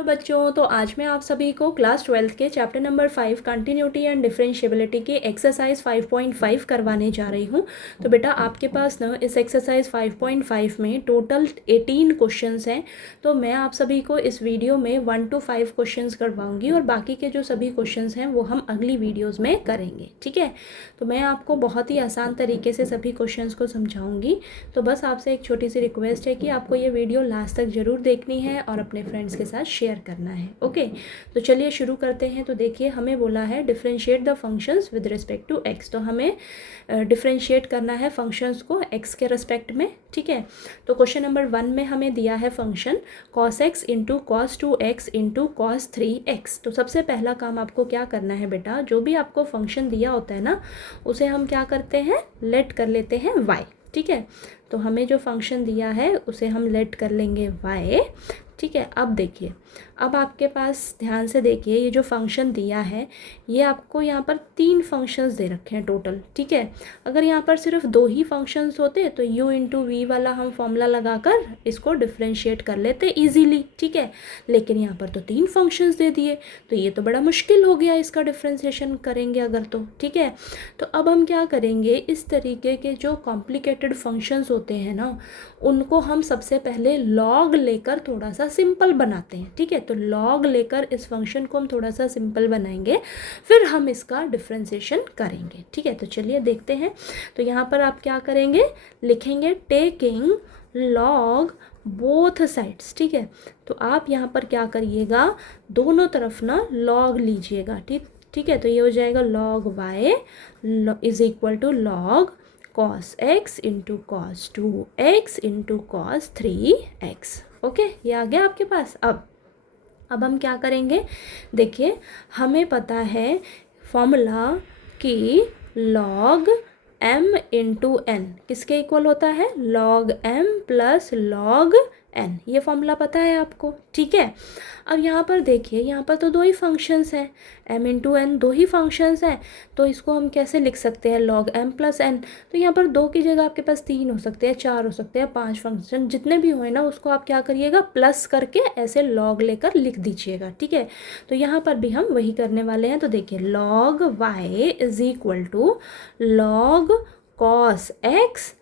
Hello बच्चों, तो आज मैं आप सभी को क्लास 12th के chapter number 5 continuity and differentiability के एक्सरसाइज 5.5 करवाने जा रही हूँ। तो बेटा आपके पास ना इस एक्सरसाइज 5.5 में टोटल 18 क्वेश्चंस हैं। तो मैं आप सभी को इस वीडियो में 1 to 5 क्वेश्चंस करवाऊँगी और बाकी के जो सभी क्वेश्चंस हैं वो हम अगली वीडियोज़ में करेंगे। ठीक है, तो मैं आपको बहुत ही आसान तरीके से सभी क्वेश्चंस को समझाऊँगी। तो बस आपसे एक छोटी सी रिक्वेस्ट है कि आपको ये वीडियो लास्ट तक ज़रूर देखनी है और अपने फ्रेंड्स के साथ शेयर करना है। ओके, तो चलिए शुरू करते हैं। तो देखिए हमें बोला है differentiate the functions with respect to x. तो हमें डिफरेंशिएट करना है फंक्शंस को एक्स के रिस्पेक्ट में। ठीक है, तो क्वेश्चन नंबर 1 में हमें दिया है function cos x into cos 2x into cos 3x। तो सबसे पहला काम आपको क्या करना है बेटा, जो भी आपको फंक्शन दिया होता है ना उसे हम क्या करते हैं, लेट कर लेते हैं y। ठीक है, तो हमें जो फंक्शन दिया है उसे हम लेट कर लेंगे y। ठीक है, अब देखिए, अब आपके पास ध्यान से देखिए, ये जो फंक्शन दिया है ये आपको यहाँ पर 3 फंक्शंस दे रखे हैं टोटल। ठीक है, अगर यहाँ पर सिर्फ 2 ही फंक्शंस होते तो u इंटू वी वाला हम फॉर्मूला लगाकर इसको डिफ्रेंशिएट कर लेते इजीली। ठीक है, लेकिन यहाँ पर तो 3 फंक्शंस दे दिए, तो ये तो बड़ा मुश्किल हो गया इसका डिफ्रेंशिएशन करेंगे अगर तो। ठीक है, तो अब हम क्या करेंगे, इस तरीके के जो कॉम्प्लिकेटेड फंक्शंस होते हैं ना उनको हम सबसे पहले लॉग लेकर थोड़ा सा सिंपल बनाते हैं। ठीक है, तो लॉग लेकर इस फंक्शन को हम थोड़ा सा सिंपल बनाएंगे, फिर हम इसका डिफ्रेंशिएशन करेंगे। ठीक है, तो चलिए देखते हैं। तो यहाँ पर आप क्या करेंगे, लिखेंगे टेकिंग लॉग बोथ साइड्स। ठीक है, तो आप यहाँ पर क्या करिएगा, दोनों तरफ ना लॉग लीजिएगा। ठीक है, तो ये हो जाएगा log y is equal to log cos x into cos 2x into cos 3x। Okay, ये आ गया आपके पास। अब हम क्या करेंगे, देखिए हमें पता है फॉर्मूला कि log m इंटू एन किसके इक्वल होता है, log m plus log n। ये फॉर्मूला पता है आपको। ठीक है, अब यहाँ पर देखिए, यहाँ पर तो 2 ही फंक्शंस हैं, m इंटू एन 2 ही फंक्शंस हैं, तो इसको हम कैसे लिख सकते हैं, log m प्लस n। तो यहाँ पर 2 की जगह आपके पास 3 हो सकते हैं, 4 हो सकते हैं, 5 फंक्शन जितने भी हुए ना उसको आप क्या करिएगा, प्लस करके ऐसे log लेकर लिख दीजिएगा। ठीक है, तो यहाँ पर भी हम वही करने वाले हैं। तो देखिए log y is equal to log cos x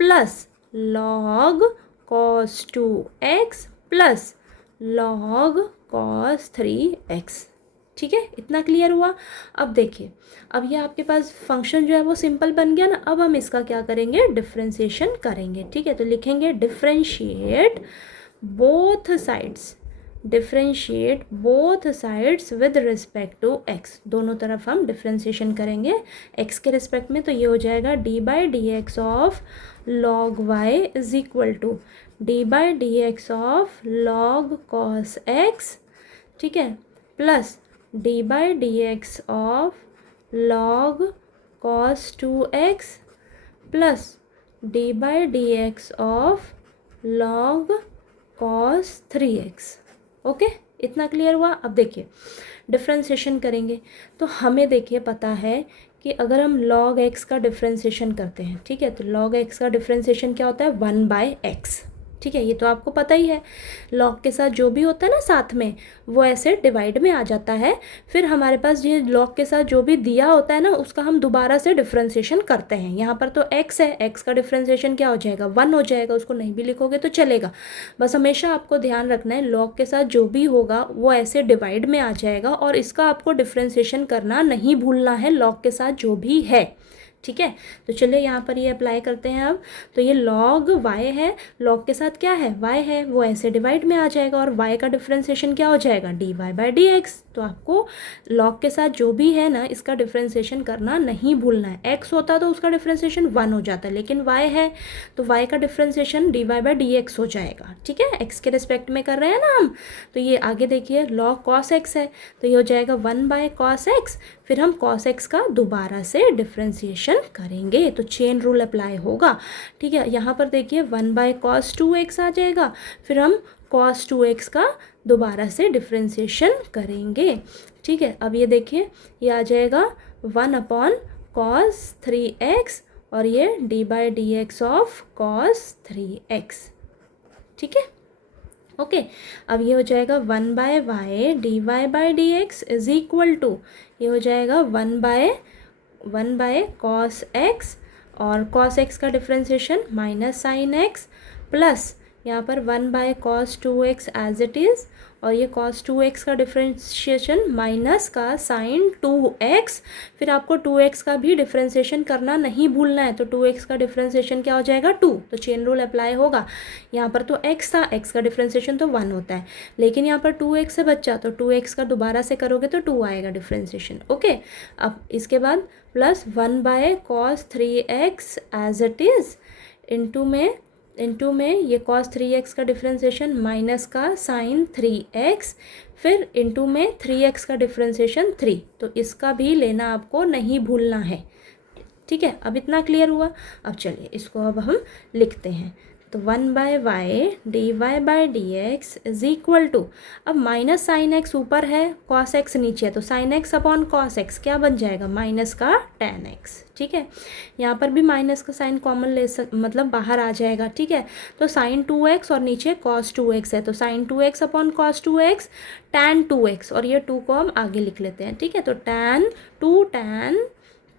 plus log cos 2x plus log cos 3x। ठीक है, इतना क्लियर हुआ। अब देखिए, अब ये आपके पास फंक्शन जो है वो सिंपल बन गया ना। अब हम इसका क्या करेंगे, डिफ्रेंशिएशन करेंगे। ठीक है, तो लिखेंगे differentiate both sides, differentiate both sides with respect to x. दोनों तरफ हम डिफ्रेंशिएशन करेंगे एक्स के रिस्पेक्ट में। तो ये हो जाएगा d by D x of log y is equal to d by D x of log cos x। ठीक है, plus d by D x of log cos 2x plus d by D x of log cos 3x। Okay, इतना clear हुआ। अब देखिए differentiation करेंगे, तो हमें देखिए पता है कि अगर हम log x का डिफ्रेंशिएशन करते हैं, ठीक है, तो log x का डिफ्रेंशिएशन क्या होता है, 1/x। ठीक है, ये तो आपको पता ही है। log के साथ जो भी होता है ना साथ में वो ऐसे डिवाइड में आ जाता है, फिर हमारे पास ये log के साथ जो भी दिया होता है ना उसका हम दोबारा से डिफ्रेंशिएशन करते हैं। यहाँ पर तो x है, x का डिफ्रेंशिएशन क्या हो जाएगा, 1 हो जाएगा। उसको नहीं भी लिखोगे तो चलेगा, बस हमेशा आपको ध्यान रखना है log के साथ जो भी होगा वो ऐसे डिवाइड में आ जाएगा और इसका आपको डिफ्रेंशिएशन करना नहीं भूलना है log के साथ जो भी है। ठीक है, तो चलिए यहाँ पर ये अप्लाई करते हैं। अब तो ये log y है, log के साथ क्या है, y है, वो ऐसे डिवाइड में आ जाएगा और y का डिफ्रेंशिएशन क्या हो जाएगा, dy बाई डी एक्स। तो आपको log के साथ जो भी है ना इसका डिफ्रेंशिएशन करना नहीं भूलना है। x होता तो उसका डिफ्रेंशिएशन 1 हो जाता है, लेकिन y है तो y का differentiation dy by D x हो जाएगा। ठीक है, x के रिस्पेक्ट में कर रहे हैं ना हम। तो ये आगे देखिए log cos x है, तो ये हो जाएगा 1/cos x। फिर हम cos x का दोबारा से डिफ्रेंशिएशन करेंगे तो चेन रूल अप्लाई होगा। ठीक है, यहाँ पर देखिए 1/cos 2x आ जाएगा, फिर हम cos 2x का दोबारा से डिफ्रेंशिएशन करेंगे। ठीक है, अब ये देखिए ये आ जाएगा 1/cos 3x और ये D by D x of cos 3x। ठीक है, ओके। अब ये हो जाएगा 1/y dy/dx is equal to, ये हो जाएगा 1/1 cos x, और cos x का differentiation minus sine x, plus यहाँ पर 1/cos 2x as it is, और ये cos 2x का डिफ्रेंशिएशन माइनस का साइन 2x। फिर आपको 2x का भी डिफ्रेंशिएशन करना नहीं भूलना है, तो 2x का डिफ्रेंशिएशन क्या हो जाएगा 2, तो चेन रूल अप्लाई होगा। यहाँ पर तो x था, x का डिफ्रेंशिएशन तो 1 होता है, लेकिन यहाँ पर 2x से बच्चा, तो 2x का दोबारा से करोगे तो 2 आएगा डिफ्रेंशिएशन। ओके, अब इसके बाद plus 1/cos 3x as it is, into में ये cos 3x का डिफ्रेंशिएशन माइनस का साइन 3x, फिर इंटू में 3x का डिफ्रेंशिएशन 3, तो इसका भी लेना आपको नहीं भूलना है। ठीक है, अब इतना क्लियर हुआ। अब चलिए इसको अब हम लिखते हैं, तो 1/y dy/dx is equal to, अब माइनस साइन x ऊपर है, cos x नीचे है, तो sine x upon cos x क्या बन जाएगा, माइनस का tan x। ठीक है, यहाँ पर भी माइनस का साइन कॉमन मतलब बाहर आ जाएगा। ठीक है, तो साइन 2x और नीचे cos 2x है, तो sign 2x upon cos 2x tan 2x, और ये 2 को हम आगे लिख लेते हैं। ठीक है, तो tan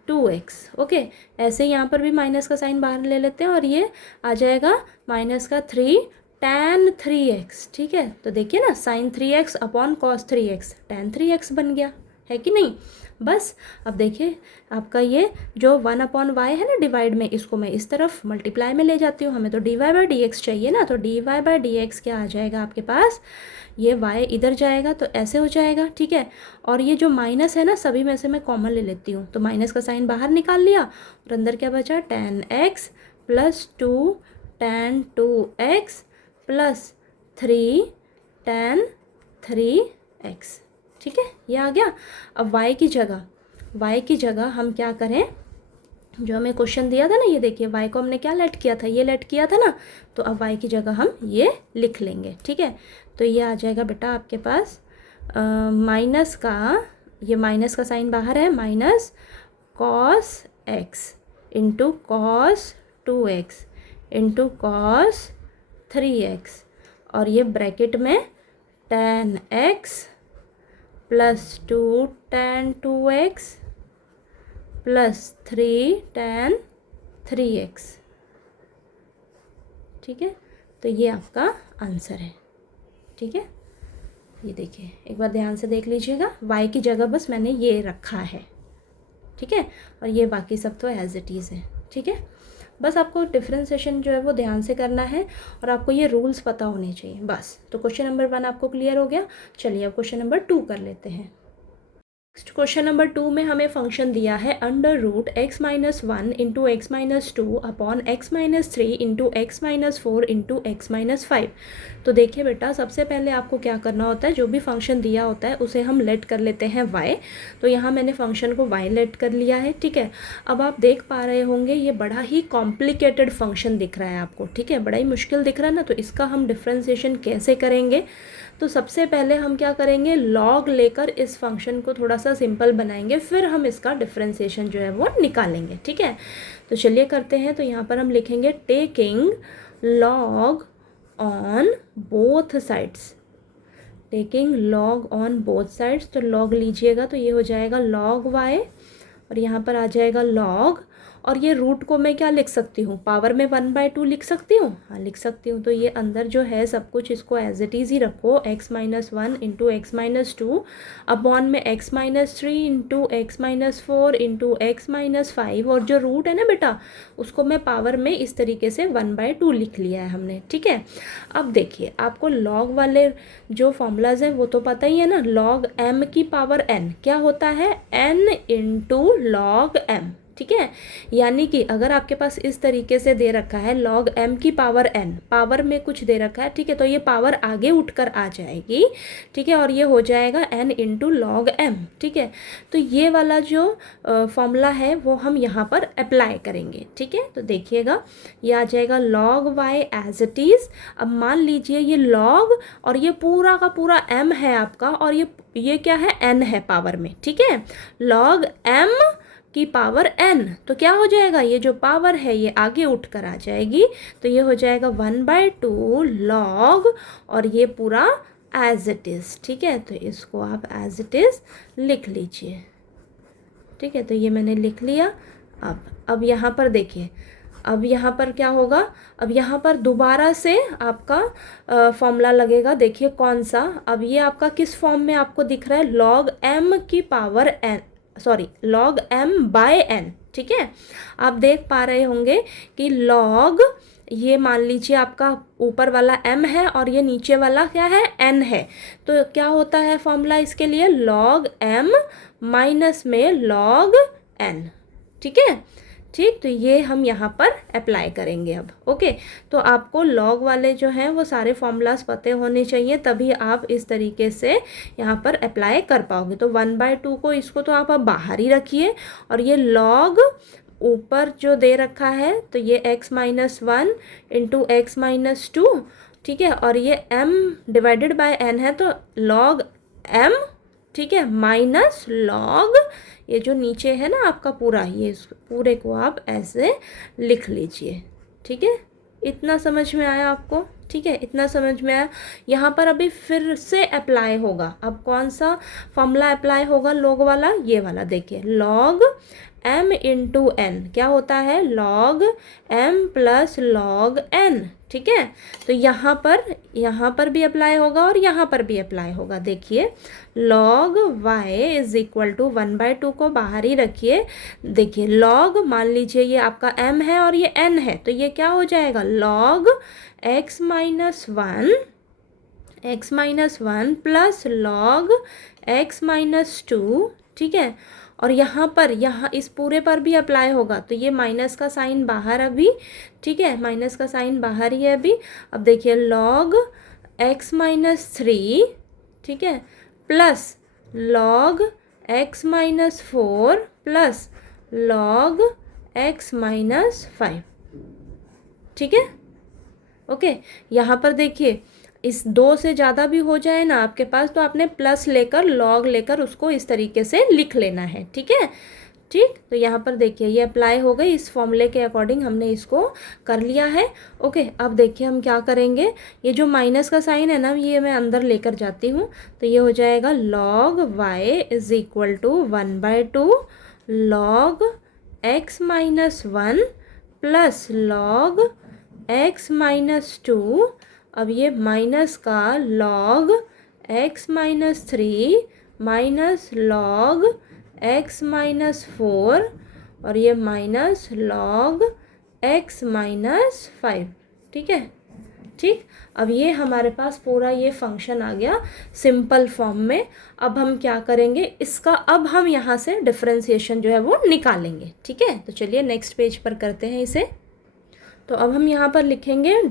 2x। ओके, ऐसे यहाँ पर भी माइनस का साइन बाहर ले लेते हैं, और ये आ जाएगा माइनस का 3 tan 3x। ठीक है, तो देखिए ना, sign 3x upon cos 3x tan 3x बन गया है कि नहीं। बस अब देखिए आपका ये जो 1/y है ना डिवाइड में, इसको मैं इस तरफ मल्टीप्लाई में ले जाती हूँ, हमें तो dy/dx चाहिए ना, तो dy/dx क्या आ जाएगा आपके पास, ये y इधर जाएगा तो ऐसे हो जाएगा। ठीक है, और ये जो माइनस है ना, सभी में से मैं कॉमन ले लेती हूँ, तो माइनस का साइन बाहर निकाल लिया, और अंदर क्या बचा, tan x plus 2 tan 2x plus 3 tan 3x। ठीक है, ये आ गया। अब y की जगह हम क्या करें, जो हमें क्वेश्चन दिया था ना, ये देखिए y को हमने क्या लेट किया था, ये लेट किया था ना, तो अब y की जगह हम ये लिख लेंगे। ठीक है, तो ये आ जाएगा बेटा आपके पास माइनस का, ये माइनस का साइन बाहर है, minus cos x into cos 2x into cos 3x, और ये ब्रैकेट में tan x plus 2 tan 2x plus 3 tan 3x। ठीक है, तो ये आपका आंसर है। ठीक है, ये देखिए एक बार ध्यान से देख लीजिएगा, y की जगह बस मैंने ये रखा है। ठीक है, और ये बाकी सब तो एज इट इज़ है। ठीक है, बस आपको डिफ्रेंशिएशन जो है वो ध्यान से करना है, और आपको ये रूल्स पता होने चाहिए बस। तो क्वेश्चन नंबर 1 आपको क्लियर हो गया। चलिए अब क्वेश्चन नंबर 2 कर लेते हैं। नेक्स्ट क्वेश्चन नंबर 2 में हमें फंक्शन दिया है √(x-1) into x-2 upon x-3 into x-4 into x-5। तो देखिए बेटा, सबसे पहले आपको क्या करना होता है, जो भी फंक्शन दिया होता है उसे हम लेट कर लेते हैं y। तो यहाँ मैंने फंक्शन को y लेट कर लिया है। ठीक है, अब आप देख पा रहे होंगे ये बड़ा ही कॉम्प्लिकेटेड फंक्शन दिख रहा है आपको। ठीक है, बड़ा ही मुश्किल दिख रहा है ना, तो इसका हम डिफ्रेंशिएशन कैसे करेंगे, तो सबसे पहले हम क्या करेंगे, लॉग लेकर इस फंक्शन को थोड़ा सा सिंपल बनाएंगे, फिर हम इसका डिफ्रेंशिएशन जो है वो निकालेंगे। ठीक है, तो चलिए करते हैं। तो यहाँ पर हम लिखेंगे taking log on both sides, taking log on both sides, तो लॉग लीजिएगा तो ये हो जाएगा log y, और यहाँ पर आ जाएगा लॉग, और ये रूट को मैं क्या लिख सकती हूँ, पावर में 1/2 लिख सकती हूँ। हाँ लिख सकती हूँ, तो ये अंदर जो है सब कुछ इसको एज इट इज़ ही रखो, x-1 इंटू x-2 अपॉन में x-3 into x-4 into x-5, और जो रूट है ना बेटा उसको मैं पावर में इस तरीके से 1/2 लिख लिया है हमने। ठीक है, अब देखिए आपको लॉग वाले जो फॉर्मूलाज हैं वो तो पता ही है ना, log m की पावर n क्या होता है, n इंटू log m। ठीक है, यानी कि अगर आपके पास इस तरीके से दे रखा है log m की पावर n, पावर में कुछ दे रखा है, ठीक है, तो ये पावर आगे उठकर आ जाएगी। ठीक है, और ये हो जाएगा n इंटू log m। ठीक है, तो ये वाला जो फॉर्मूला है वो हम यहाँ पर अप्लाई करेंगे। ठीक है, तो देखिएगा ये आ जाएगा log y as it is. अब मान लीजिए ये log और ये पूरा का पूरा m है आपका, और ये क्या है, n है पावर में। ठीक है, log m की पावर n, तो क्या हो जाएगा, ये जो पावर है ये आगे उठ कर आ जाएगी, तो ये हो जाएगा 1/2 लॉग, और ये पूरा एज इट इज़। ठीक है, तो इसको आप एज इट इज़ लिख लीजिए। ठीक है, तो ये मैंने लिख लिया। अब यहाँ पर देखिए, अब यहाँ पर क्या होगा, अब यहाँ पर दोबारा से आपका फॉर्मूला लगेगा। देखिए कौन सा, अब ये आपका किस फॉर्म में आपको दिख रहा है, लॉग m की power n, sorry log m/n। ठीक है, आप देख पा रहे होंगे कि लॉग, ये मान लीजिए आपका ऊपर वाला m है और ये नीचे वाला क्या है, n है, तो क्या होता है फॉर्मूला इसके लिए, लॉग m माइनस में लॉग n। ठीक है, ठीक, तो ये हम यहाँ पर अप्लाई करेंगे अब। ओके, तो आपको लॉग वाले जो हैं वो सारे फॉर्मूलाज पते होने चाहिए, तभी आप इस तरीके से यहाँ पर अप्लाई कर पाओगे। तो 1/2 को, इसको तो आप अब बाहर ही रखिए, और ये लॉग ऊपर जो दे रखा है, तो ये x-1 इंटू x-2। ठीक है, और ये m डिवाइडेड बाय n है, तो लॉग m, ठीक है, माइनस लॉग, ये जो नीचे है ना आपका पूरा, ये पूरे को आप ऐसे लिख लीजिए। ठीक है, इतना समझ में आया आपको? ठीक है, इतना समझ में आया। यहाँ पर अभी फिर से अप्लाई होगा। अब कौन सा फॉर्मूला अप्लाई होगा, लॉग वाला, ये वाला। देखिए लॉग m इंटू n क्या होता है, log m plus log n। ठीक है, तो यहाँ पर भी अप्लाई होगा और यहाँ पर भी अप्लाई होगा। देखिए log y is equal to 1/2 को बाहर ही रखिए। देखिए लॉग, मान लीजिए ये आपका m है और ये n है, तो ये क्या हो जाएगा, log x-1 plus log x-2। ठीक है, और यहाँ इस पूरे पर भी अप्लाई होगा, तो ये माइनस का साइन बाहर अभी। ठीक है, माइनस का साइन बाहर ही है अभी। अब देखिए लॉग x-3, ठीक है, plus log x-4 plus log x-5। ठीक है, ओके, यहाँ पर देखिए इस 2 से ज़्यादा भी हो जाए ना आपके पास, तो आपने प्लस लेकर, लॉग लेकर उसको इस तरीके से लिख लेना है। ठीक है, ठीक, तो यहाँ पर देखिए ये अप्लाई हो गई, इस फॉर्मूले के अकॉर्डिंग हमने इसको कर लिया है। ओके, अब देखिए हम क्या करेंगे, ये जो माइनस का साइन है ना, ये मैं अंदर लेकर जाती हूँ, तो ये हो जाएगा log y is equal to 1/2 log x-1 plus log x-2। अब ये माइनस का log x-3 minus log x-4, और ये माइनस लॉग x-5। ठीक है, ठीक, अब ये हमारे पास पूरा ये फंक्शन आ गया सिंपल फॉर्म में। अब हम क्या करेंगे, इसका अब हम यहाँ से डिफरेंशिएशन जो है वो निकालेंगे। ठीक है, तो चलिए नेक्स्ट पेज पर करते हैं इसे। तो अब हम यहाँ पर लिखेंगे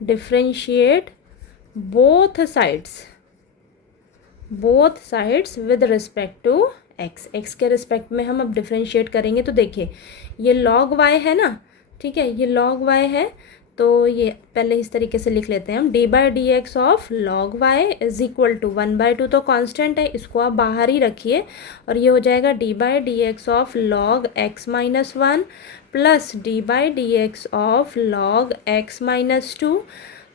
differentiate both sides with respect to x के रिस्पेक्ट में हम अब डिफरेंशिएट करेंगे। तो देखिए ये log y है ना, ठीक है, ये log y है, तो ये पहले इस तरीके से लिख लेते हैं हम, d/dx of log y is equal to 1/2, तो कांस्टेंट है, इसको आप बाहर ही रखिए, और ये हो जाएगा d/dx of log x-1 plus d/dx of log x-2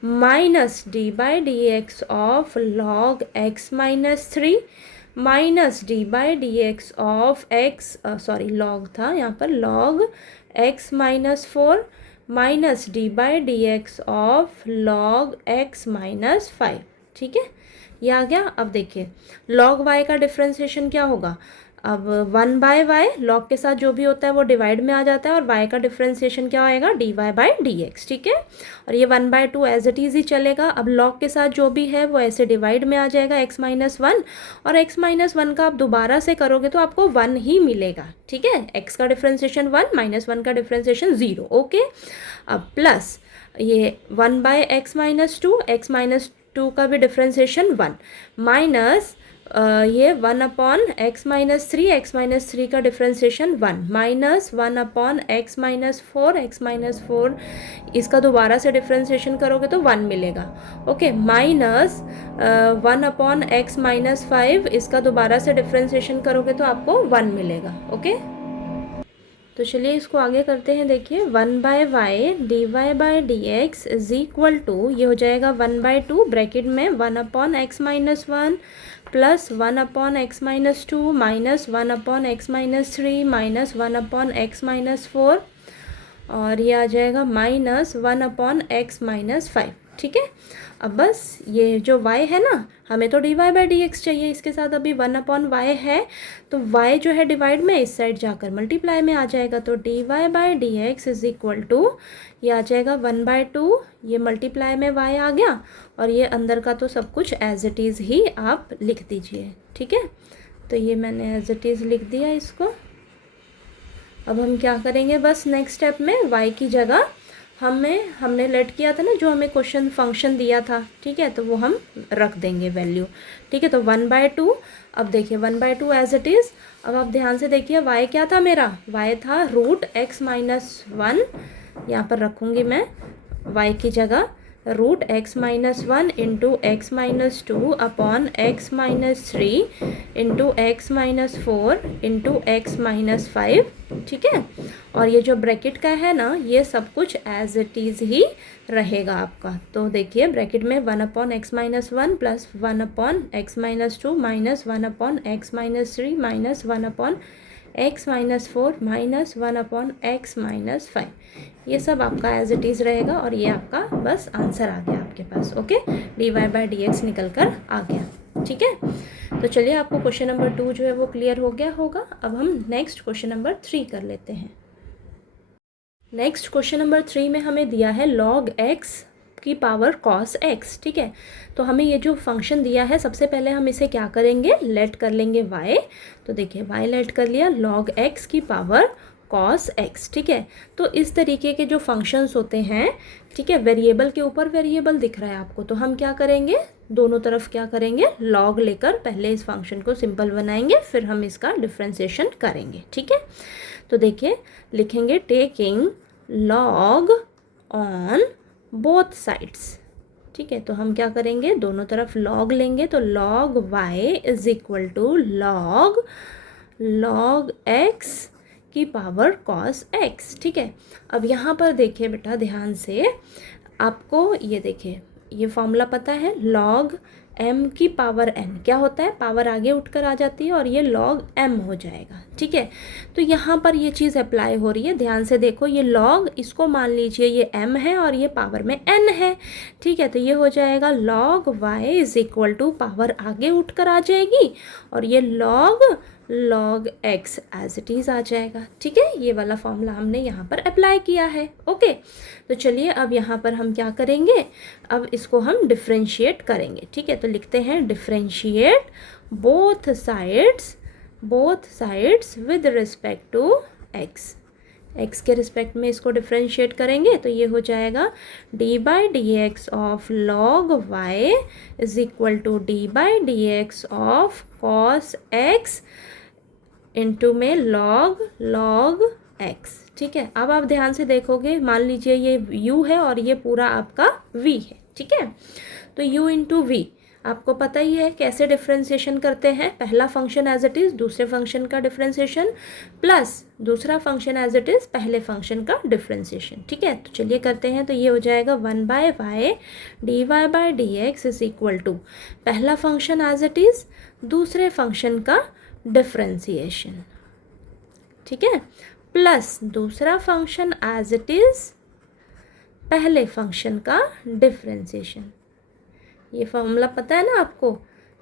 minus d/dx of log x-3 minus d/dx of log था यहाँ पर, log x-4 minus d/dx of log x-5। ठीक है, ये आ गया। अब देखिए log y का डिफ्रेंसिएशन क्या होगा, अब 1/y log के साथ जो भी होता है वो डिवाइड में आ जाता है, और y का डिफ्रेंसिएशन क्या होएगा, dy/dx। ठीक है, और ये 1/2 एज इट इज़ ही चलेगा। अब log के साथ जो भी है वो ऐसे डिवाइड में आ जाएगा, x-1, और x-1 का आप दोबारा से करोगे तो आपको 1 ही मिलेगा। ठीक है, x का डिफ्रेंसिएशन 1, -1 का डिफ्रेंसिएशन 0। ओके, अब प्लस ये 1/x-2, x-2 का भी डिफ्रेंसिएशन 1, माइनस ये 1/x-3, x-3 का डिफ्रेंसिएशन 1 माइनस 1/x-4, x-4 इसका दोबारा से डिफ्रेंसिएशन करोगे तो 1 मिलेगा। ओके, माइनस 1/x-5 इसका दोबारा से डिफ्रेंसिएशन करोगे तो आपको 1 मिलेगा। ओके, तो चलिए इसको आगे करते हैं। देखिए 1/y dy/dx is equal to, ये हो जाएगा 1/2 ब्रैकेट में 1/x-1 plus 1/x-2 minus 1/x-3 minus 1/x-4 और ये आ जाएगा माइनस 1/x-5। ठीक है, अब बस ये जो y है ना, हमें तो dy/dx चाहिए, इसके साथ अभी 1/y है, तो y जो है डिवाइड में इस साइड जाकर मल्टीप्लाई में आ जाएगा, तो dy/dx इज इक्वल टू, ये आ जाएगा 1/2, ये मल्टीप्लाई में y आ गया और ये अंदर का तो सब कुछ एज इट इज़ ही आप लिख दीजिए। ठीक है, तो ये मैंने एज इट इज़ लिख दिया इसको। अब हम क्या करेंगे, बस नेक्स्ट स्टेप में y की जगह हमने लेट किया था ना, जो हमें क्वेश्चन फंक्शन दिया था, ठीक है, तो वो हम रख देंगे वैल्यू। ठीक है, तो 1/2, अब देखिए 1/2 एज इट इज़। अब आप ध्यान से देखिए y क्या था मेरा, y था √x-1, यहाँ पर रखूँगी मैं y की जगह √x-1 into x-2 upon x-3 into x-4 into x-5। ठीक है, और ये जो ब्रैकेट का है ना, ये सब कुछ एज इट इज़ ही रहेगा आपका। तो देखिए ब्रैकेट में 1/x-1 plus 1/x-2 minus 1/x-3 minus 1/x-4 minus 1/x-5, ये सब आपका एज इट इज़ रहेगा और ये आपका बस आंसर आ गया आपके पास। ओके, dy/dx निकल कर आ गया। ठीक है, तो चलिए आपको क्वेश्चन नंबर 2 जो है वो क्लियर हो गया होगा। अब हम नेक्स्ट क्वेश्चन नंबर 3 कर लेते हैं। नेक्स्ट क्वेश्चन नंबर 3 में हमें दिया है log x की पावर cos x। ठीक है, तो हमें ये जो फंक्शन दिया है, सबसे पहले हम इसे क्या करेंगे, लेट कर लेंगे y। तो देखिए y लेट कर लिया, log x की पावर cos x। ठीक है, तो इस तरीके के जो फंक्शंस होते हैं, ठीक है, वेरिएबल के ऊपर वेरिएबल दिख रहा है आपको, तो हम क्या करेंगे, दोनों तरफ क्या करेंगे, log लेकर पहले इस फंक्शन को सिंपल बनाएंगे, फिर हम इसका डिफ्रेंसिएशन करेंगे। ठीक है, तो देखिए लिखेंगे taking log on both sides. ठीक है, तो हम क्या करेंगे, दोनों तरफ log लेंगे, तो log y is equal to log x की पावर cos x। ठीक है, अब यहाँ पर देखिए बेटा ध्यान से, आपको ये देखिए ये फॉर्मूला पता है, log m की पावर n क्या होता है, पावर आगे उठकर आ जाती है और ये log m हो जाएगा। ठीक है, तो यहाँ पर ये चीज़ अप्लाई हो रही है, ध्यान से देखो, ये log, इसको मान लीजिए ये m है और ये पावर में n है। ठीक है, तो ये हो जाएगा log y is equal to, power आगे उठकर आ जाएगी और ये log x as it is आ जाएगा। ठीक है, ये वाला फॉर्मूला हमने यहाँ पर अप्लाई किया है। ओके, तो चलिए अब यहाँ पर हम क्या करेंगे, अब इसको हम डिफ्रेंशिएट करेंगे। ठीक है, तो लिखते हैं differentiate both sides with respect to x के रिस्पेक्ट में इसको डिफ्रेंशिएट करेंगे, तो ये हो जाएगा d/dx of log y is equal to d/dx of cos x into में log x। ठीक है, अब आप ध्यान से देखोगे, मान लीजिए ये u है और ये पूरा आपका v है। ठीक है, तो u इंटू वी आपको पता ही है कैसे डिफ्रेंसिएशन करते हैं, पहला फंक्शन एज इट इज़ दूसरे फंक्शन का डिफ्रेंसिएशन प्लस दूसरा फंक्शन एज इट इज़ पहले फंक्शन का डिफ्रेंसिएशन। ठीक है, तो चलिए करते हैं, तो ये हो जाएगा 1/y dy/dx is equal to, पहला फंक्शन एज इट इज़ दूसरे फंक्शन का डिफ्रेंसिएशन। ठीक है, प्लस दूसरा फंक्शन एज इट इज़ पहले फंक्शन का डिफ्रेंसिएशन। ये फॉर्मूला पता है ना आपको,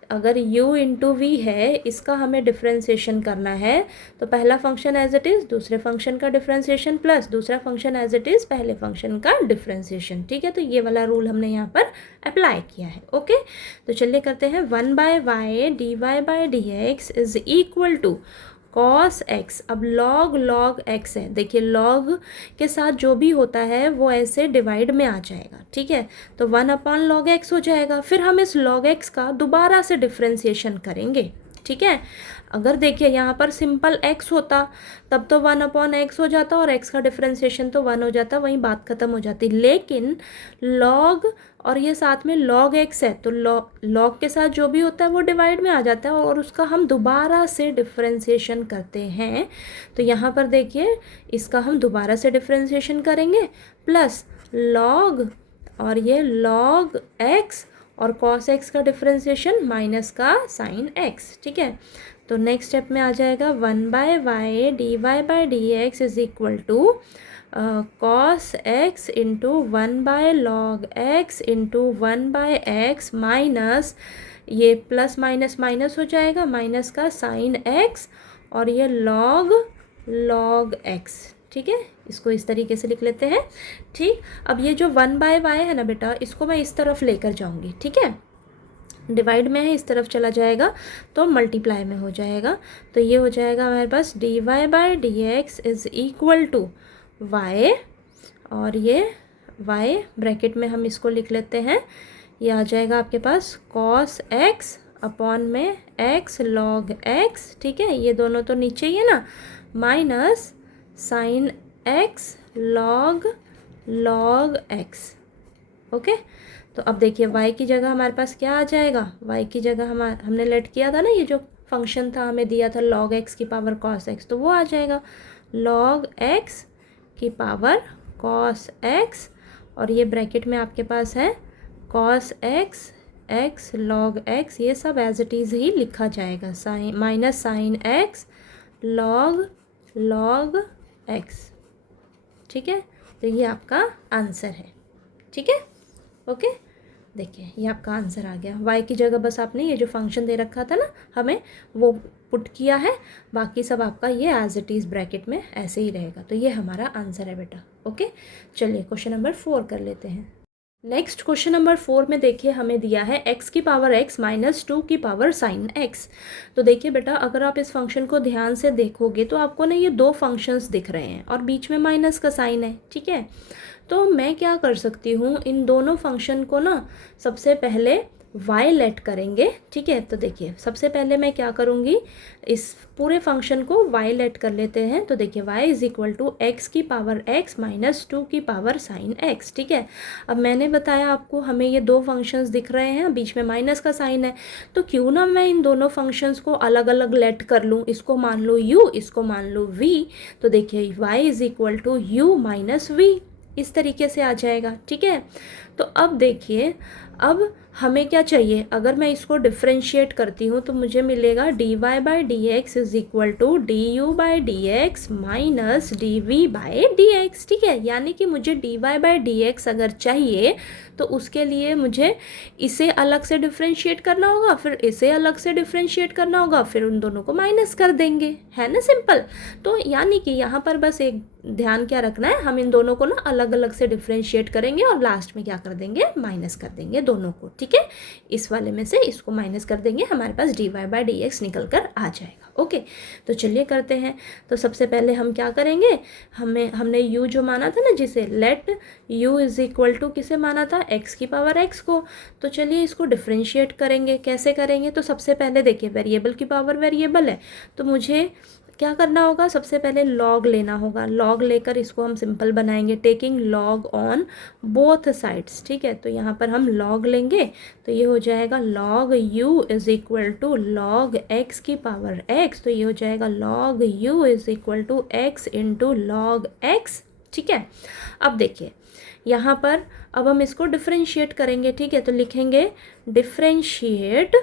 अगर u इंटू वी है, इसका हमें डिफ्रेंसिएशन करना है, तो पहला फंक्शन एज इट इज़ दूसरे फंक्शन का डिफ्रेंसिएशन प्लस दूसरा फंक्शन एज इट इज़ पहले फंक्शन का डिफ्रेंसिएशन। ठीक है, तो ये वाला रूल हमने यहाँ पर अप्लाई किया है। ओके, तो चलिए करते हैं, 1/y dy/dx is equal to cos x, अब लॉग लॉग एक्स है, देखिए लॉग के साथ जो भी होता है वो ऐसे डिवाइड में आ जाएगा, ठीक है, तो 1/log x हो जाएगा। फिर हम इस log x का दोबारा से डिफ्रेंसिएशन करेंगे, ठीक है। अगर देखिए यहाँ पर सिंपल x होता तब तो 1/x हो जाता और x का डिफ्रेंसिएशन तो 1 हो जाता, वहीं बात ख़त्म हो जाती। लेकिन log और ये साथ में log x है, तो log के साथ जो भी होता है वो डिवाइड में आ जाता है और उसका हम दोबारा से डिफ्रेंसिएशन करते हैं। तो यहाँ पर देखिए इसका हम दोबारा से डिफ्रेंसिएशन करेंगे, प्लस log और ये log x और cos x का डिफ्रेंसिएशन माइनस का sin x, ठीक है। तो नेक्स्ट स्टेप में आ जाएगा 1/y dy/dx is equal to cos x into 1/log x into 1/x minus ये प्लस माइनस माइनस हो जाएगा, माइनस का sin x और ये log x, ठीक है। इसको इस तरीके से लिख लेते हैं, ठीक। अब ये जो 1/y है ना बेटा, इसको मैं इस तरफ लेकर जाऊंगी, ठीक है, डिवाइड में है, इस तरफ चला जाएगा तो मल्टीप्लाई में हो जाएगा। तो ये हो जाएगा हमारे पास dy/dx is equal to y और ये y ब्रैकेट में हम इसको लिख लेते हैं, ये आ जाएगा आपके पास cos x अपॉन में x log x, ठीक है, ये दोनों तो नीचे ही है ना, minus sin x log x, okay. तो अब देखिए y की जगह हमारे पास क्या आ जाएगा, y की जगह हमने लेट किया था ना, ये जो फंक्शन था हमें दिया था log x की पावर cos x, तो वो आ जाएगा log x की पावर cos x और ये ब्रैकेट में आपके पास है cos x x log x, ये सब एज इट इज़ ही लिखा जाएगा, sine minus sine x log x, ठीक है। तो ये आपका आंसर है, ठीक है, ओके। देखिए ये आपका आंसर आ गया, y की जगह बस आपने ये जो फंक्शन दे रखा था ना हमें वो पुट किया है, बाकी सब आपका ये एज इट इज़ ब्रैकेट में ऐसे ही रहेगा। तो ये हमारा आंसर है बेटा, ओके। चलिए क्वेश्चन नंबर 4 कर लेते हैं। नेक्स्ट क्वेश्चन नंबर 4 में देखिए हमें दिया है x की पावर x माइनस 2 की पावर साइन x। तो देखिए बेटा अगर आप इस फंक्शन को ध्यान से देखोगे तो आपको ना ये दो फंक्शंस दिख रहे हैं और बीच में माइनस का साइन है, ठीक है। तो मैं क्या कर सकती हूँ, इन दोनों फंक्शन को ना सबसे पहले y लेट करेंगे, ठीक है। तो देखिए सबसे पहले मैं क्या करूँगी, इस पूरे फंक्शन को y लेट कर लेते हैं। तो देखिए y is equal to x की पावर x माइनस 2 की पावर साइन x, ठीक है। अब मैंने बताया आपको हमें ये दो फंक्शंस दिख रहे हैं, बीच में माइनस का साइन है, तो क्यों ना मैं इन दोनों फंक्शंस को अलग अलग लेट कर लूँ, इसको मान लो u, इसको मान लो v। तो देखिए y is equal to u minus v, इस तरीके से आ जाएगा, ठीक है। तो अब देखिए अब हमें क्या चाहिए, अगर मैं इसको डिफ्रेंशिएट करती हूँ तो मुझे मिलेगा dy/dx is equal to du/dx minus dv/dx, ठीक है। यानी कि मुझे dy/dx अगर चाहिए तो उसके लिए मुझे इसे अलग से डिफ्रेंशिएट करना होगा, फिर इसे अलग से डिफ्रेंशिएट करना होगा, फिर उन दोनों को माइनस कर देंगे, है ना, सिंपल। तो यानी कि यहाँ पर बस एक ध्यान क्या रखना है, हम इन दोनों को ना अलग अलग से डिफ्रेंशिएट करेंगे और लास्ट में क्या कर देंगे, माइनस कर देंगे दोनों को, ठीक है। इस वाले में से इसको माइनस कर देंगे, हमारे पास dy/dx निकल कर आ जाएगा, ओके। तो चलिए करते हैं। तो सबसे पहले हम क्या करेंगे, हमने u जो माना था ना, जिसे let u is equal to किसे माना था, x की पावर x को। तो चलिए इसको डिफ्रेंशिएट करेंगे, कैसे करेंगे। तो सबसे पहले देखिए वेरिएबल की पावर वेरिएबल है, तो मुझे क्या करना होगा, सबसे पहले लॉग लेना होगा, लॉग लेकर इसको हम सिंपल बनाएंगे, taking log on both sides, ठीक है। तो यहाँ पर हम लॉग लेंगे, तो ये हो जाएगा log u is equal to log x की पावर x, तो ये हो जाएगा log u is equal to x into log x, ठीक है। अब देखिए यहाँ पर अब हम इसको डिफ्रेंशिएट करेंगे, ठीक है। तो लिखेंगे differentiate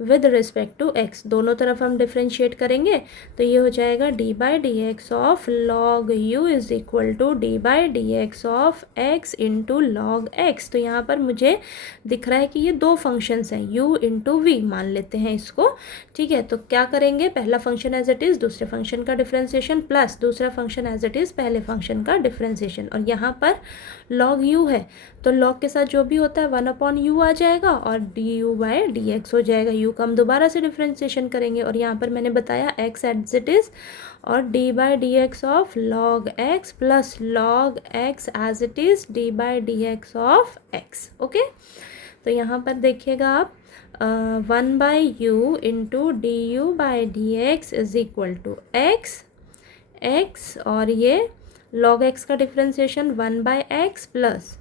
with respect to x, दोनों तरफ हम डिफ्रेंशिएट करेंगे, तो ये हो जाएगा dy/dx of log u is equal to dy/dx of x into log x। तो यहाँ पर मुझे दिख रहा है कि ये दो फंक्शंस हैं, u इंटू v मान लेते हैं इसको, ठीक है। तो क्या करेंगे, पहला फंक्शन एज इट इज़ दूसरे फंक्शन का डिफ्रेंसिएशन प्लस दूसरा फंक्शन एज इट इज़ पहले फंक्शन का डिफ्रेंसिएशन, और यहाँ पर log u है तो log के साथ जो भी होता है 1/u आ जाएगा और du/dx हो जाएगा, u यू का हम दोबारा से डिफ्रेंशिएशन करेंगे और यहाँ पर मैंने बताया एक्स एज इट इज़ और D by D x of log x plus log x as it is d by D x of x. Okay, तो यहाँ पर देखिएगा आप 1/u into d you by D x is equal to x और ये log x का differentiation 1/x plus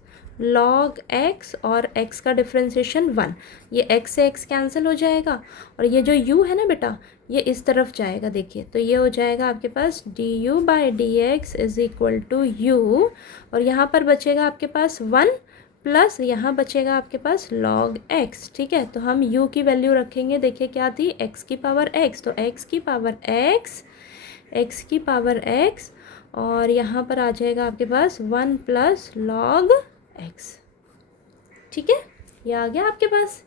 log x और x का डिफ्रेंशिएशन 1। ये x से x कैंसिल हो जाएगा और ये जो u है ना बेटा ये इस तरफ जाएगा। देखिए तो ये हो जाएगा आपके पास D you by D x is equal to U और यहाँ पर बचेगा आपके पास 1 प्लस यहाँ बचेगा आपके पास log x। ठीक है, तो हम u की वैल्यू रखेंगे। देखिए क्या थी, x की पावर x, तो x की पावर x की पावर x और यहाँ पर आ जाएगा आपके पास 1 प्लस log x। ठीक है, ये आ गया आपके पास।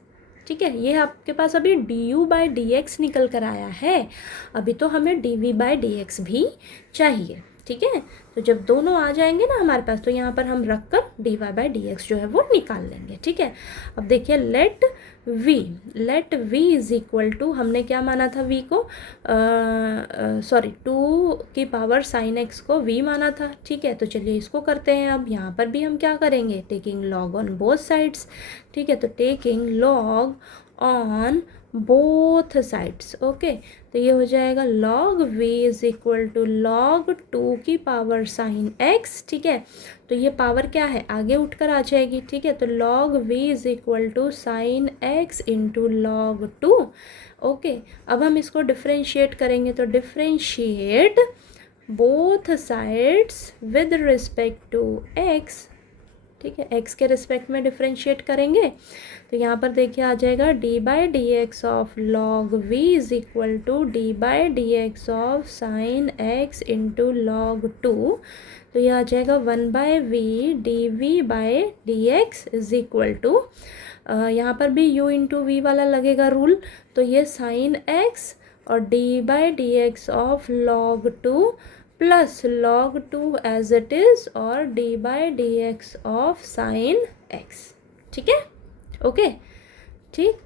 ठीक है, ये आपके पास अभी d you by D x निकल कर आया है, अभी तो हमें d we by D x भी चाहिए। ठीक है, तो जब दोनों आ जाएंगे ना हमारे पास तो यहाँ पर हम रख कर d Y by D x जो है वो निकाल लेंगे। ठीक है, अब देखिए let v is equal to, हमने क्या माना था v को, सॉरी 2 की पावर साइन एक्स को v माना था। ठीक है, तो चलिए इसको करते हैं। अब यहाँ पर भी हम क्या करेंगे, taking log on both sides. ठीक है, तो taking log on both sides. Okay, तो ये हो जाएगा log v is equal to log 2 की पावर साइन x। ठीक है, तो ये पावर क्या है, आगे उठकर आ जाएगी। ठीक है, तो log v is equal to sine x into log 2। Okay, अब हम इसको डिफ्रेंशिएट करेंगे, तो differentiate both sides with respect to x। ठीक है, x के रिस्पेक्ट में डिफ्रेंशिएट करेंगे तो यहाँ पर देखिए आ जाएगा d by D x of log v is equal to d by D x of sine x into log 2। तो ये आ जाएगा 1/v d we by D x is equal to, यहाँ पर भी u इंटू वी वाला लगेगा rule, तो ये साइन x और D by D x of log 2 plus log 2 as it is और D by D x of sine X. ठीक है, ओके ठीक।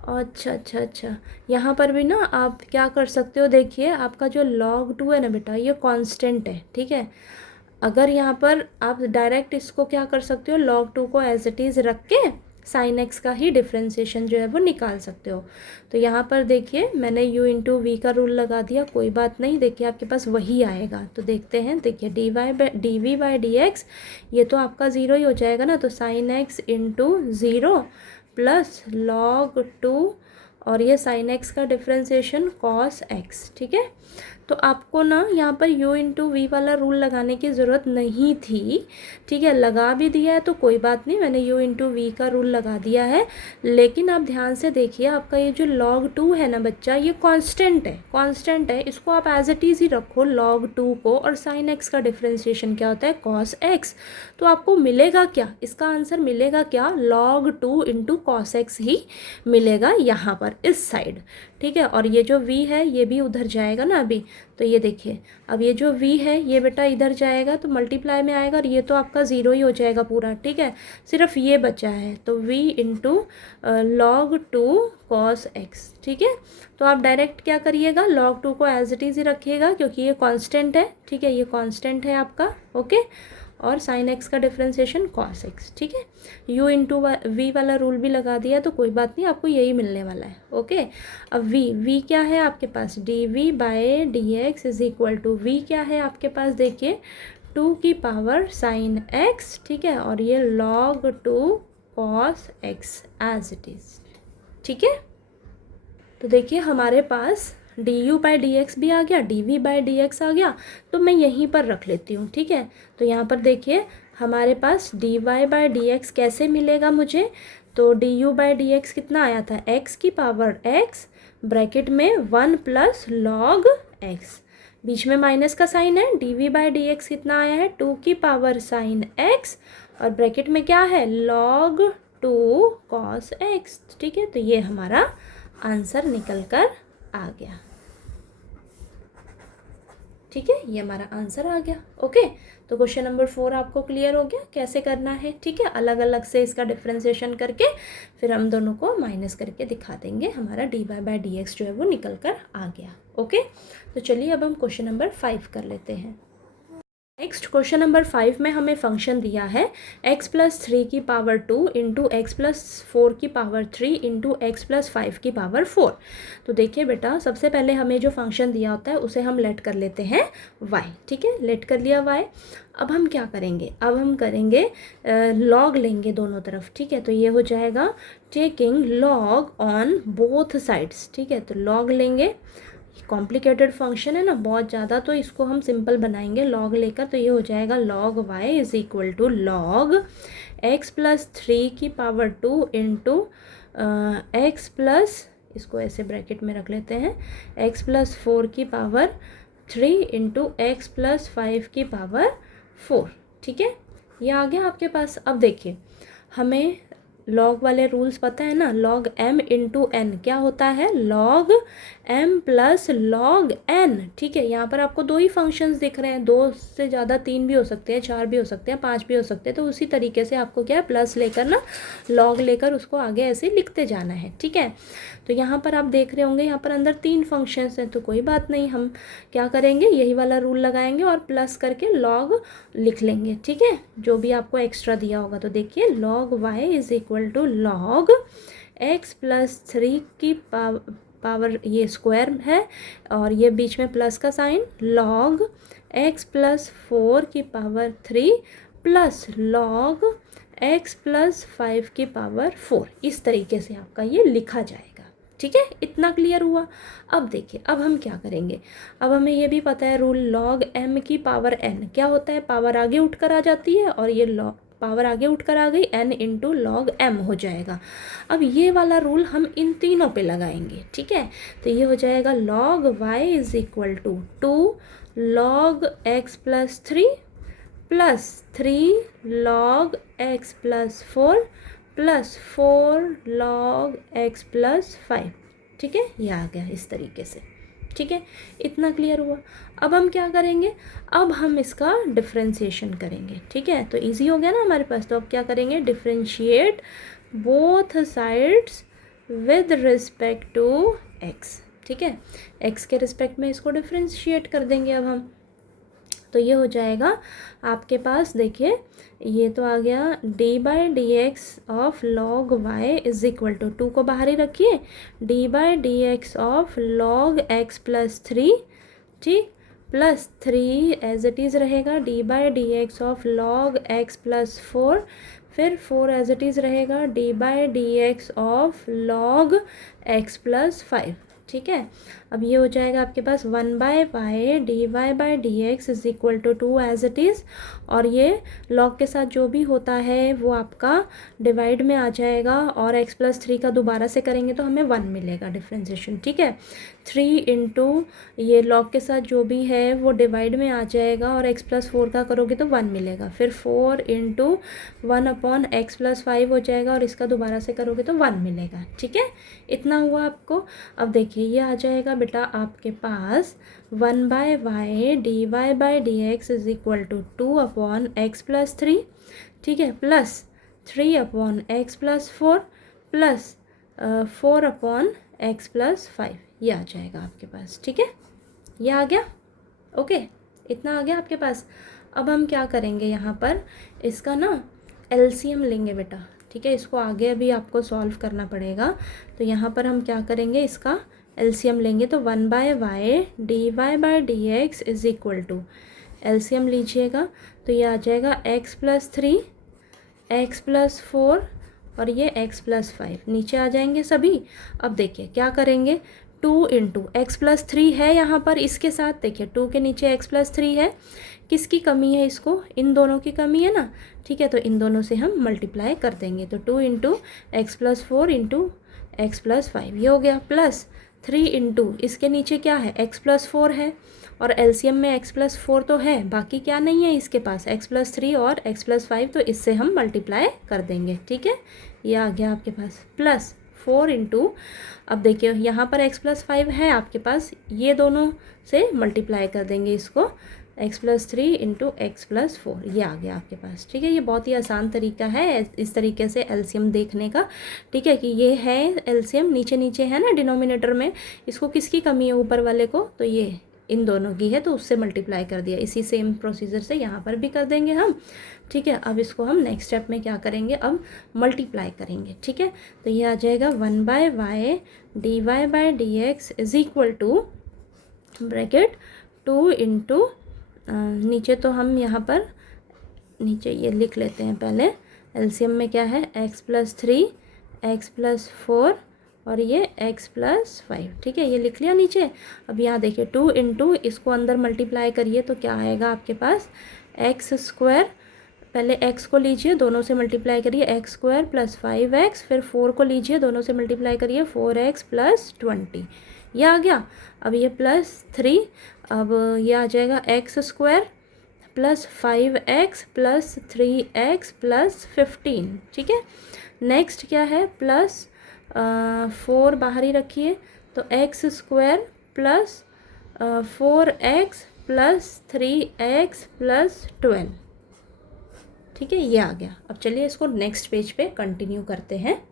अच्छा, यहाँ पर भी ना आप क्या कर सकते हो, देखिए आपका जो log 2 है ना बेटा ये कांस्टेंट है। ठीक है, अगर यहाँ पर आप डायरेक्ट इसको क्या कर सकते हो, log 2 को एज इट इज़ रख के साइन एक्स का ही डिफ्रेंशिएशन जो है वो निकाल सकते हो। तो यहाँ पर देखिए मैंने u इंटू वी का रूल लगा दिया, कोई बात नहीं, देखिए आपके पास वही आएगा। तो देखते हैं, देखिए d we by D x ये तो आपका ज़ीरो ही हो जाएगा ना, तो sine x into zero plus log 2 और ये साइन एक्स का डिफ्रेंशिएशन कॉस एक्स। ठीक है, तो आपको ना यहाँ पर u इंटू वी वाला रूल लगाने की ज़रूरत नहीं थी। ठीक है, लगा भी दिया है तो कोई बात नहीं, मैंने u इंटू वी का रूल लगा दिया है। लेकिन आप ध्यान से देखिए आपका ये जो log 2 है ना बच्चा ये कांस्टेंट है, इसको आप एज इट इज़ ही रखो log 2 को, और साइन एक्स का डिफ्रेंशिएशन क्या होता है, कॉस एक्स। तो आपको मिलेगा क्या, इसका आंसर मिलेगा क्या, log 2 इंटू कॉस एक्स ही मिलेगा यहाँ पर इस साइड। ठीक है, और ये जो v है ये भी उधर जाएगा ना अभी, तो ये देखिए अब ये जो v है ये बेटा इधर जाएगा तो मल्टीप्लाई में आएगा और ये तो आपका ज़ीरो ही हो जाएगा पूरा। ठीक है, सिर्फ ये बचा है, तो v into log 2 cos x। ठीक है, तो आप डायरेक्ट क्या करिएगा, log 2 को एज इट इज़ ही रखिएगा क्योंकि ये कांस्टेंट है। ठीक है, ये कांस्टेंट है आपका। ओके, और साइन एक्स का डिफ्रेंशिएशन कॉस एक्स। ठीक है, u इंटू वी वाला रूल भी लगा दिया तो कोई बात नहीं, आपको यही मिलने वाला है। ओके, अब v क्या है आपके पास, D we by D x is equal to v क्या है आपके पास, देखिए 2 की पावर साइन x। ठीक है, और ये log 2 cos x as it is. ठीक है, तो देखिए हमारे पास D you by D x भी आ गया, D we by D X आ गया, तो मैं यहीं पर रख लेती हूँ। ठीक है, तो यहाँ पर देखिए हमारे पास D Y by D X कैसे मिलेगा मुझे, तो D you by D x कितना आया था, एक्स की पावर एक्स ब्रैकेट में 1 प्लस log एक्स, बीच में माइनस का साइन है। D we by D x कितना आया है, 2 की पावर साइन एक्स और ब्रैकेट में क्या है, log 2 cos एक्स। ठीक है, तो ये हमारा आंसर निकल कर आ गया। ठीक है, ये हमारा आंसर आ गया। ओके, तो क्वेश्चन नंबर 4 आपको क्लियर हो गया कैसे करना है। ठीक है, अलग अलग से इसका डिफ्रेंसिएशन करके फिर हम दोनों को माइनस करके दिखा देंगे, हमारा dy/dx जो है वो निकल कर आ गया। ओके, तो चलिए अब हम क्वेश्चन नंबर 5 कर लेते हैं। नेक्स्ट क्वेश्चन नंबर 5 में हमें फंक्शन दिया है x+3 की पावर 2 इंटू x+4 की पावर 3 इंटू x+5 की पावर 4। तो देखिए बेटा, सबसे पहले हमें जो फंक्शन दिया होता है उसे हम लेट कर लेते हैं y। ठीक है, लेट कर लिया y। अब हम क्या करेंगे, अब हम करेंगे लॉग लेंगे दोनों तरफ। ठीक है, तो ये हो जाएगा taking log on both sides. ठीक है, तो लॉग लेंगे, कॉम्प्लिकेटेड फंक्शन है ना बहुत ज़्यादा, तो इसको हम सिंपल बनाएंगे लॉग लेकर। तो ये हो जाएगा log y is equal to log x+3 की पावर 2 इंटू x प्लस, इसको ऐसे ब्रैकेट में रख लेते हैं, x+4 की पावर 3 इंटू x+5 की पावर 4। ठीक है, ये आ गया आपके पास। अब देखिए, हमें लॉग वाले रूल्स पता है ना, log m इंटू एन क्या होता है, log m plus log n। ठीक है, यहाँ पर आपको दो ही फंक्शंस दिख रहे हैं, दो से ज़्यादा तीन भी हो सकते हैं, चार भी हो सकते हैं, पांच भी हो सकते हैं। तो उसी तरीके से आपको क्या है, प्लस लेकर ना log लेकर उसको आगे ऐसे लिखते जाना है। ठीक है, तो यहाँ पर आप देख रहे होंगे यहाँ पर अंदर तीन फंक्शंस हैं, तो कोई बात नहीं, हम क्या करेंगे, यही वाला रूल लगाएंगे और प्लस करके log लिख लेंगे। ठीक है, जो भी आपको एक्स्ट्रा दिया होगा। तो देखिए log y is equal to log x+3 की पावर, ये स्क्वायर है और ये बीच में प्लस का साइन, log x+4 की पावर 3 प्लस log x+5 की पावर 4। इस तरीके से आपका ये लिखा जाएगा। ठीक है, इतना क्लियर हुआ। अब देखिए, अब हम क्या करेंगे, अब हमें ये भी पता है रूल, log m की पावर n क्या होता है, पावर आगे उठकर आ जाती है और ये पावर आगे उठकर आ गई, n इंटू log m हो जाएगा। अब ये वाला रूल हम इन तीनों पे लगाएंगे। ठीक है, तो ये हो जाएगा log y is equal to 2 log x+3 plus 3 log x+4 plus 4 log x+5। ठीक है, ये आ गया इस तरीके से। ठीक है, इतना क्लियर हुआ। अब हम क्या करेंगे, अब हम इसका डिफ्रेंशिएशन करेंगे। ठीक है, तो इजी हो गया ना हमारे पास। तो अब क्या करेंगे, differentiate both sides with respect to x। ठीक है, x के रिस्पेक्ट में इसको डिफ्रेंशिएट कर देंगे अब हम। तो ये हो जाएगा आपके पास, देखिए ये तो आ गया d/dx of log y is equal to 2 को बाहर ही रखिए, d/dx ऑफ log x+3। ठीक, प्लस 3 एज इट इज़ रहेगा, d/dx ऑफ log x+4, फिर 4 एज इट इज़ रहेगा, d/dx ऑफ log x+5। ठीक है, अब ये हो जाएगा आपके पास 1/y dy/dx is equal to 2 as it is, और ये log के साथ जो भी होता है वो आपका डिवाइड में आ जाएगा, और x+3 का दोबारा से करेंगे तो हमें 1 मिलेगा डिफ्रेंशिएशन। ठीक है, 3 इंटू ये log के साथ जो भी है वो डिवाइड में आ जाएगा, और x+4 का करोगे तो 1 मिलेगा, फिर 4 इंटू 1/x+5 हो जाएगा, और इसका दोबारा से करोगे तो 1 मिलेगा। ठीक है, इतना हुआ आपको। अब देखिए ये आ जाएगा बेटा आपके पास 1/y dy/dx is equal to 2/x+3। ठीक है, प्लस 3/x+4 प्लस 4/x+5, ये आ जाएगा आपके पास। ठीक है, ये आ गया। ओके, इतना आ गया आपके पास। अब हम क्या करेंगे, यहाँ पर इसका ना एलसीएम लेंगे बेटा। ठीक है, इसको आगे अभी आपको सॉल्व करना पड़ेगा। तो यहाँ पर हम क्या करेंगे, इसका एलसीएम लेंगे। तो 1/y dy/dx is equal to, LCM लीजिएगा तो ये आ जाएगा x+3 x+4 और ये x+5, नीचे आ जाएंगे सभी। अब देखिए क्या करेंगे, 2 इंटू x+3 है यहाँ पर, इसके साथ देखिए 2 के नीचे x+3 है, किसकी कमी है, इसको, इन दोनों की कमी है ना। ठीक है, तो इन दोनों से हम मल्टीप्लाई कर देंगे, तो 2 इंटू x+4 इंटू x+5 ये हो गया, प्लस 3 इंटू इसके नीचे क्या है, x+4 है, और एलसीएम में x+4 तो है, बाकी क्या नहीं है इसके पास, x+3 और x+5, तो इससे हम मल्टीप्लाई कर देंगे। ठीक है, ये आ गया आपके पास, प्लस 4 इंटू, अब देखिए यहाँ पर x+5 है आपके पास, ये दोनों से मल्टीप्लाई कर देंगे इसको, x+3 इंटू x+4, ये आ गया आपके पास। ठीक है, ये बहुत ही आसान तरीका है इस तरीके से एलसीएम देखने का। ठीक है, कि ये है एलसीएम, नीचे नीचे है ना डिनोमिनेटर में, इसको किसकी कमी है ऊपर वाले को, तो ये इन दोनों की है, तो उससे मल्टीप्लाई कर दिया। इसी सेम प्रोसीजर से यहाँ पर भी कर देंगे हम। ठीक है, अब इसको हम नेक्स्ट स्टेप में क्या करेंगे, अब मल्टीप्लाई करेंगे। ठीक है, तो ये आ जाएगा 1/y dy/dx is equal to bracket 2 into, नीचे तो हम यहाँ पर नीचे ये लिख लेते हैं पहले, एलसीएम में क्या है x+3 x+4 और ये x+5। ठीक है, ये लिख लिया नीचे। अब यहाँ देखिए 2 इंटू, इसको अंदर मल्टीप्लाई करिए तो क्या आएगा आपके पास, x², पहले x को लीजिए दोनों से मल्टीप्लाई करिए, x² + 5x, फिर 4 को लीजिए दोनों से मल्टीप्लाई करिए, 4x + 20, ये आ गया। अब ये +3, अब ये आ जाएगा x² + 5x + 3x + 15। ठीक है, नेक्स्ट क्या है, प्लस 4 बाहर ही रखिए, तो x² + 4x + 3x + 12। ठीक है, ये आ गया। अब चलिए इसको नेक्स्ट पेज पे कंटिन्यू करते हैं।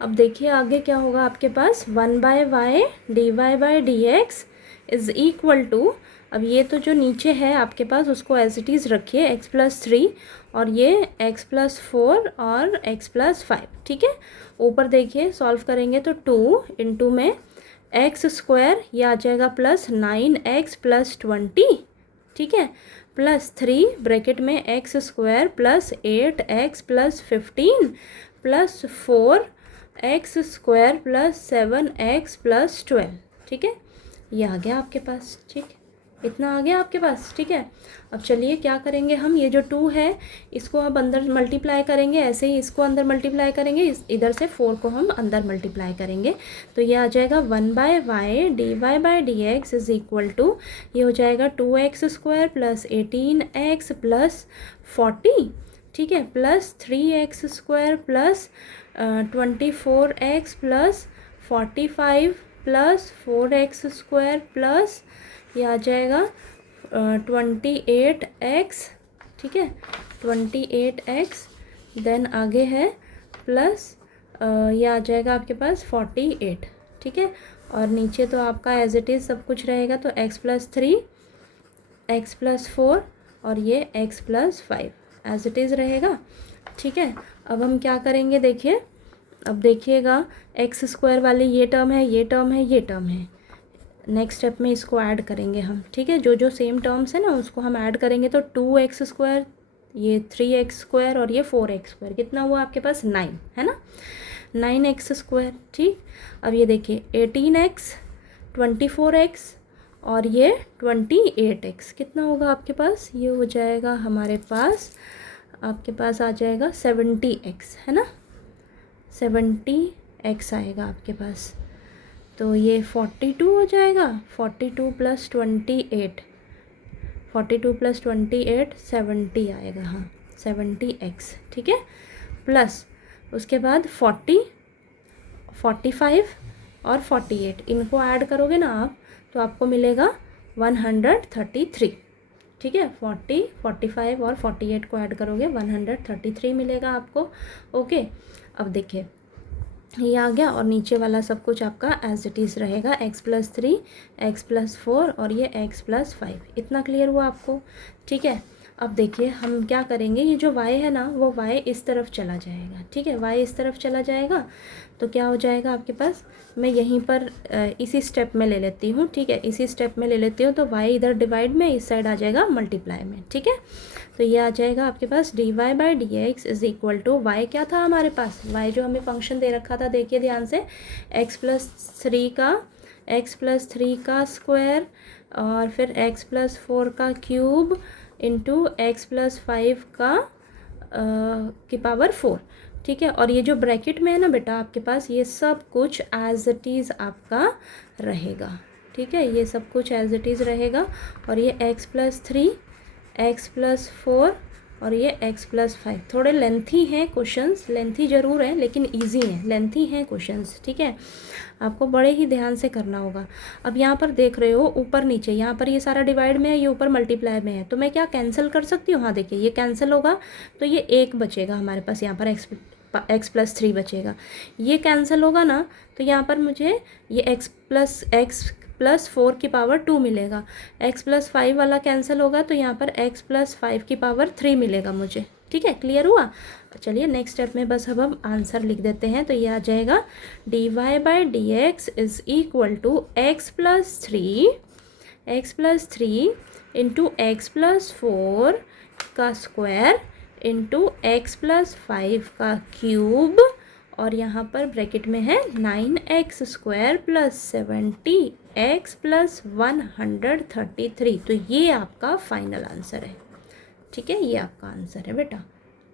अब देखिए आगे क्या होगा आपके पास, 1/y dy/dx is equal to, अब ये तो जो नीचे है आपके पास उसको एज इट इज़ रखिए, x+3 और ये x+4 और x+5। ठीक है, ऊपर देखिए सॉल्व करेंगे तो 2 इंटू में x², ये आ जाएगा +9x + 20। ठीक है, +3 ब्रैकेट में x² + 8x + 15 + 4x² + 7x + 12। ठीक है, ये आ गया आपके पास। ठीक, इतना आ गया आपके पास। ठीक है, अब चलिए क्या करेंगे हम, ये जो 2 है इसको अब अंदर मल्टीप्लाई करेंगे, ऐसे ही इसको अंदर मल्टीप्लाई करेंगे, इधर से 4 को हम अंदर मल्टीप्लाई करेंगे, तो ये आ जाएगा 1/y dy/dx is equal to, ये हो जाएगा 2x² + 18x + 40। ठीक है, +3x² + 24x + 45 + 4x² प्लस ये आ जाएगा 28x। ठीक है, 28x, देन आगे है प्लस ये आ जाएगा आपके पास 48। ठीक है, और नीचे तो आपका एज इट इज़ सब कुछ रहेगा, तो x+3 x+4 और ये x+5 एज इट इज़ रहेगा। ठीक है, अब हम क्या करेंगे देखिए, अब देखिएगा x² वाली ये टर्म है, ये टर्म है, ये टर्म है, नेक्स्ट स्टेप में इसको ऐड करेंगे हम। ठीक है, जो जो सेम टर्म्स है ना उसको हम ऐड करेंगे, तो 2x², ये 3x² और ये 4x², कितना हुआ आपके पास 9, है ना, 9x²। ठीक, अब ये देखिए 18x 24x और ये 28x, कितना होगा आपके पास, ये हो जाएगा हमारे पास, आपके पास आ जाएगा 70x, है ना, 70x आएगा आपके पास, तो ये 42 हो जाएगा, 42 + 28, 42 + 28 70 आएगा, हाँ 70x। ठीक है, प्लस उसके बाद 40, 45 और 48, इनको ऐड करोगे ना आप तो आपको मिलेगा 133। ठीक है, 40, 45 और 48 को ऐड करोगे 133 मिलेगा आपको। ओके, अब देखिए ये आ गया, और नीचे वाला सब कुछ आपका एज इट इज़ रहेगा, x+3 x+4 और ये x+5। इतना क्लियर हुआ आपको। ठीक है, अब देखिए हम क्या करेंगे, ये जो y है ना वो y इस तरफ चला जाएगा। ठीक है, y इस तरफ चला जाएगा तो क्या हो जाएगा आपके पास, मैं यहीं पर इसी स्टेप में ले लेती हूँ। ठीक है, इसी स्टेप में ले लेती हूँ, तो y इधर डिवाइड में, इस साइड आ जाएगा मल्टीप्लाई में। ठीक है, तो ये आ जाएगा आपके पास dy/dx is equal to, y क्या था हमारे पास, y जो हमें फंक्शन दे रखा था, देखिए ध्यान से, x+3 का स्क्वायर और फिर x+4 का क्यूब इंटू x+5 का की पावर 4। ठीक है, और ये जो ब्रैकेट में है ना बेटा आपके पास, ये सब कुछ एज इट इज़ आपका रहेगा। ठीक है, ये सब कुछ एज इट इज़ रहेगा, और ये x+3 x+4 और ये x+5। थोड़े लेंथी हैं क्वेश्चंस, लेंथी ज़रूर हैं लेकिन इजी हैं, लेंथी हैं क्वेश्चंस, ठीक है, आपको बड़े ही ध्यान से करना होगा। अब यहाँ पर देख रहे हो ऊपर नीचे, यहाँ पर ये सारा डिवाइड में है, ये ऊपर मल्टीप्लाई में है, तो मैं क्या कैंसिल कर सकती हूँ? हाँ देखिए ये कैंसिल होगा तो ये 1 बचेगा हमारे पास, यहाँ पर x+3 बचेगा। ये कैंसिल होगा ना तो यहाँ पर मुझे ये x+4 की पावर 2 मिलेगा। x+5 वाला कैंसिल होगा तो यहाँ पर x+5 की पावर 3 मिलेगा मुझे, ठीक है, क्लियर हुआ? चलिए नेक्स्ट स्टेप में बस अब हम आंसर लिख देते हैं, तो ये आ जाएगा dy/dx is equal to x+3 into x+4 का स्क्वायर इंटू x+5 का क्यूब, और यहाँ पर ब्रैकेट में है 9x² + 70x + 133। तो ये आपका फाइनल आंसर है, ठीक है, ये आपका आंसर है बेटा,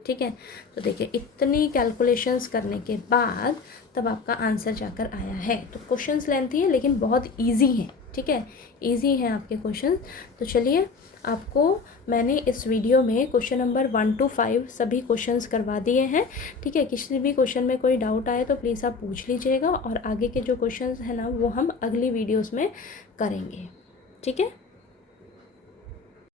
ठीक है। तो देखिए इतनी कैलकुलेशंस करने के बाद तब आपका आंसर जाकर आया है। तो क्वेश्चंस लेंथी है लेकिन बहुत इजी हैं, ठीक है, इजी हैं आपके क्वेश्चंस। तो चलिए आपको मैंने इस वीडियो में क्वेश्चन नंबर 1 to 5 सभी क्वेश्चंस करवा दिए हैं, ठीक है। किसी भी क्वेश्चन में कोई डाउट आए तो प्लीज़ आप पूछ लीजिएगा, और आगे के जो क्वेश्चंस हैं ना वो हम अगली वीडियोस में करेंगे, ठीक है।